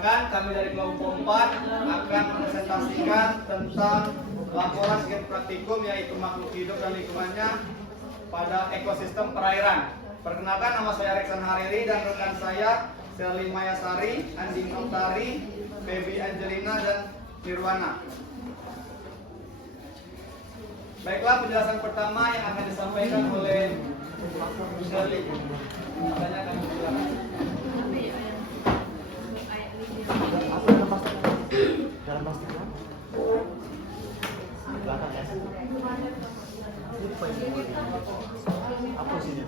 Perkenalkan, kami dari kelompok 4 akan presentasikan tentang laporan singkat praktikum yaitu makhluk hidup dan lingkungannya pada ekosistem perairan. Perkenalkan, nama saya Reksan Hariri dan rekan saya Sherly Mayasari, Anding Noktari, Baby Angelina dan Nirwana. Baiklah, penjelasan pertama yang akan disampaikan oleh Sherly. Katanya kami silakan. Dalam plastik kan? Belakang ya? Apa sini?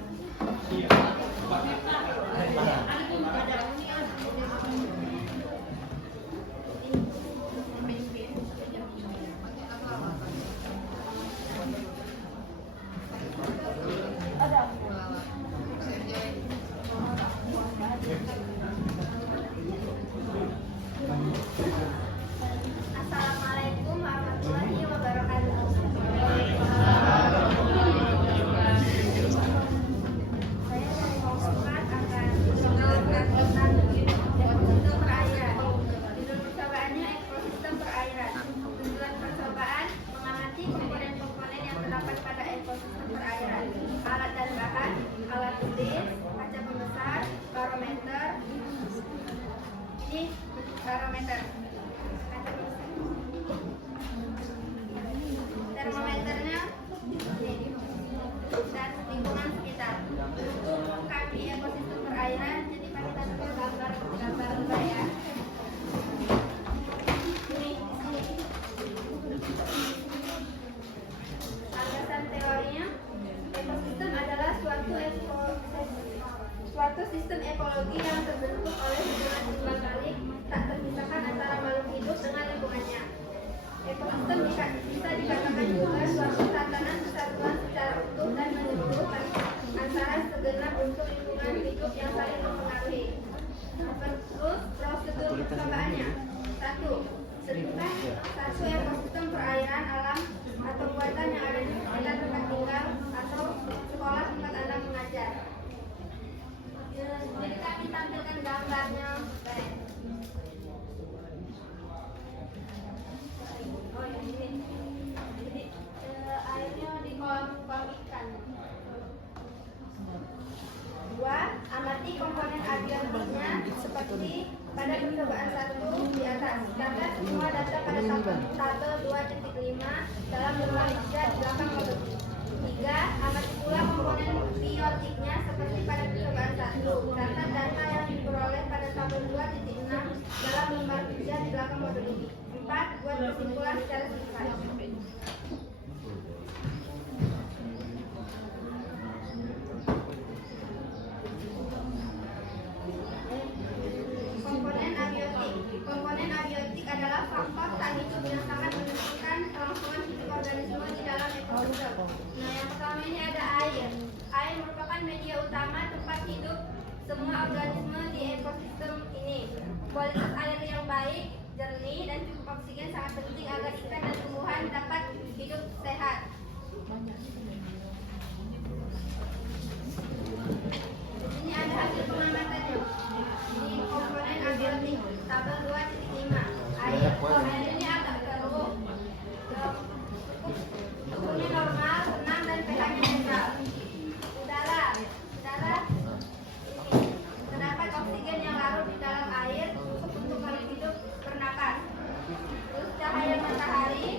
Assalamualaikum warahmatullahi wabarakatuh. Saya dari Konsulat akan menjelaskan tentang ekosistem perairan. Judul percobaannya ekosistem perairan. Tujuan percobaan mengamati komponen-komponen yang terdapat pada ekosistem perairan. Alat dan bahan, alat tulis, kaca pembesar, barometer. Ini barometer. Termometernya dan lingkungan sekitar. Untuk kami ekosistem perairan, jadi kita coba gambar dulu ya. Landasan teorinya, ekosistem adalah suatu sistem ekologi yang terbentuk oleh hubungan timbal balik tak terpisahkan antara makhluk hidup dengan lingkungannya. Ekosistem bisa dikatakan juga suatu tatanan kesatuan secara utuh dan menyeluruh antara segenap unsur lingkungan hidup yang saling mempengaruhi. Terus prosedur percobaannya. 1. Tentukan satu ekosistem perairan alam atau buatan yang ada di sekitar tempat tinggal atau sekolah tempat Anda mengajar. Jadi kami tampilkan gambarnya. Oh ya, ini. Jadi airnya di kolam ikan. 2. Amati komponen abiotiknya seperti pada percobaan 1 di atas. Catat semua data pada tabel 2.5 dalam lembar kerja di belakang modul. 3. Amati pula komponen biotiknya seperti pada percobaan 1. Catat data yang diperoleh pada tabel 2.6 dalam lembar kerja di belakang modul ini. 4. Buat kesimpulan secara singkat. Komponen abiotik adalah faktor tak hidup yang sangat menentukan kelangsungan hidup organisme di dalam ekosistem. Nah, yang pertama ini ada air. Air merupakan media utama tempat hidup semua organisme di ekosistem ini. Kualitas air yang baik, jernih, dan cukup oksigen sangat penting agar ikan dan tumbuhan dapat hidup sehat. Ini ada hasil pengamatannya. Ini komponen abiotik tabel 2.5. Air ini agak keruh. Suhunya normal, tenang, dan pH-nya netral. Udara ini terdapat oksigen yang larut di dalam air cukup untuk makhluk hidup bernapas. Terus cahaya matahari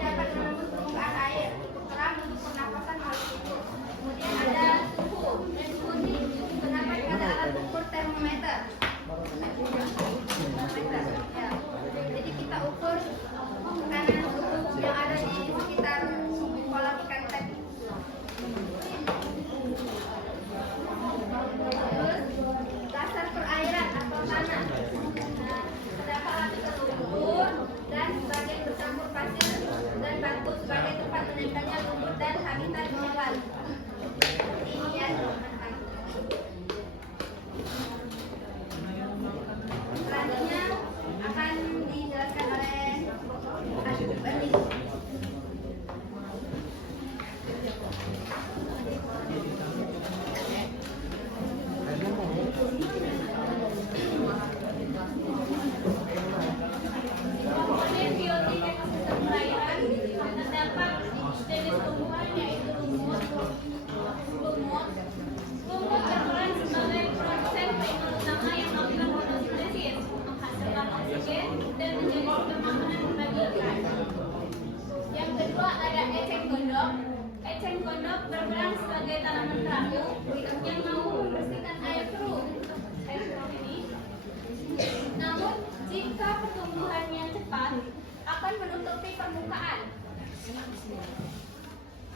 dapat menembus permukaan air cukup terang untuk pernapasan makhluk hidup. Kemudian ada suhu. Suhu ini terdapat pada alat ukur termometer. Ya. Jadi kita ukur tekanan suhu yang ada di sekitar kolam ikan tadi. Terus dasar perairan atau tanah. Nah, terdapat lapisan lumpur dan sebagian bercampur pasir dan batu sebagai tempat menempelnya lumpur dan habitat hewan. Ini ya teman-teman.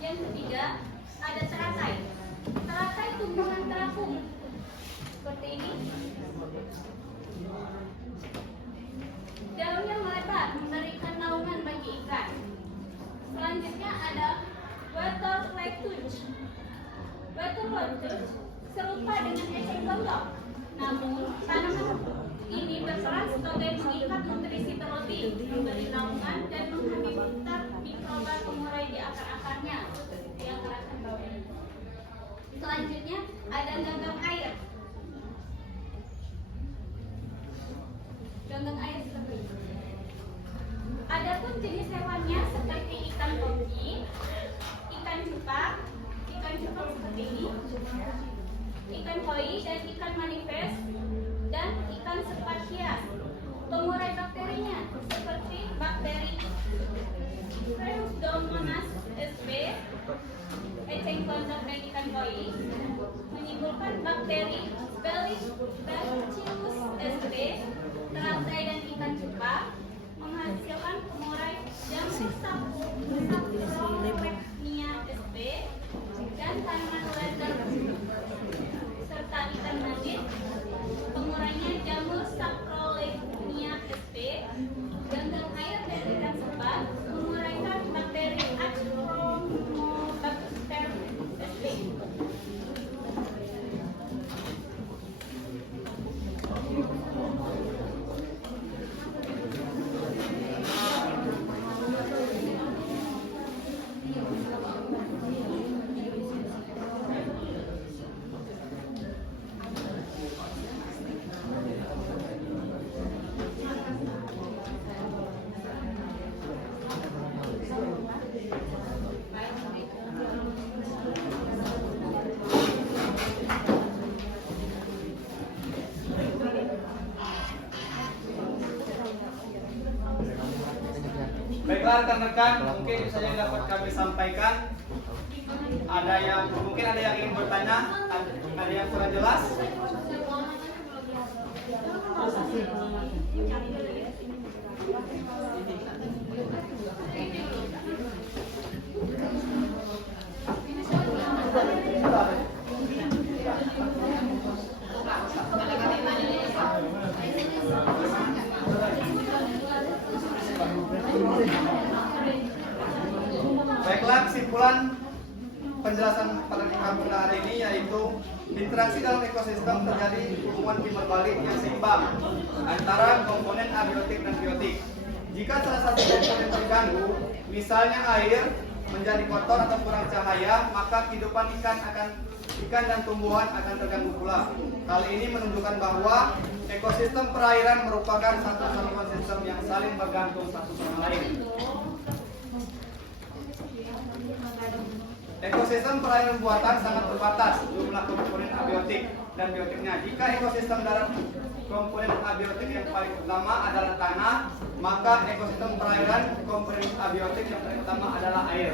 Yang ketiga, ada teratai. Teratai tumbuhan terapung seperti ini. Daunnya melebar, memberikan naungan bagi ikan. Selanjutnya ada water lettuce. Water lettuce serupa dengan eceng gondok, namun tanaman ini berperan sebagai pengikat nutrisi protein, memberi naungan dan menghabitat mikroba pengurai di akar-akarnya seperti akar-akar bawah ini. Selanjutnya ada ganggang air. Ganggang air seperti ini. Adapun jenis hewannya seperti ikan koki, ikan cupang seperti ini, ikan koi dan ikan manifest, dan ikan sepat hias. Pengurai bakterinya seperti bakteri Pseudomonas sp, eceng gondok dan ikan koi, menimbulkan bakteri Bacillus sp, teratai dan ikan cupang, menghasilkan pengurai jamur Saprolegnia sp, dan tanaman leather serta ikan manit. Pengurainya jamur Saprolegnia sp, ganggang air dan ikan sepat menguraikan bakteri Achromobacter sp. Baiklah rekan-rekan, mungkin itu saja yang dapat kami sampaikan. Ada yang ingin bertanya, ada yang kurang jelas? Baiklah, kesimpulan penjelasan pada kami hari ini yaitu interaksi dalam ekosistem terjadi hubungan timbal balik yang seimbang antara komponen abiotik dan biotik. Jika salah satu komponen terganggu, misalnya air menjadi kotor atau kurang cahaya, maka kehidupan ikan dan tumbuhan akan terganggu pula. Hal ini menunjukkan bahwa ekosistem perairan merupakan satu satuan sistem yang saling bergantung satu sama lain. Ekosistem perairan buatan sangat terbatas jumlah komponen abiotik dan biotiknya. Jika ekosistem darat komponen abiotik yang paling utama adalah tanah, maka ekosistem perairan komponen abiotik yang paling utama adalah air.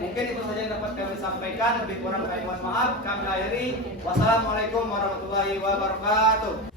Mungkin itu saja yang dapat kami sampaikan. Lebih kurang kami mohon maaf. Kami akhiri. Wassalamualaikum warahmatullahi wabarakatuh.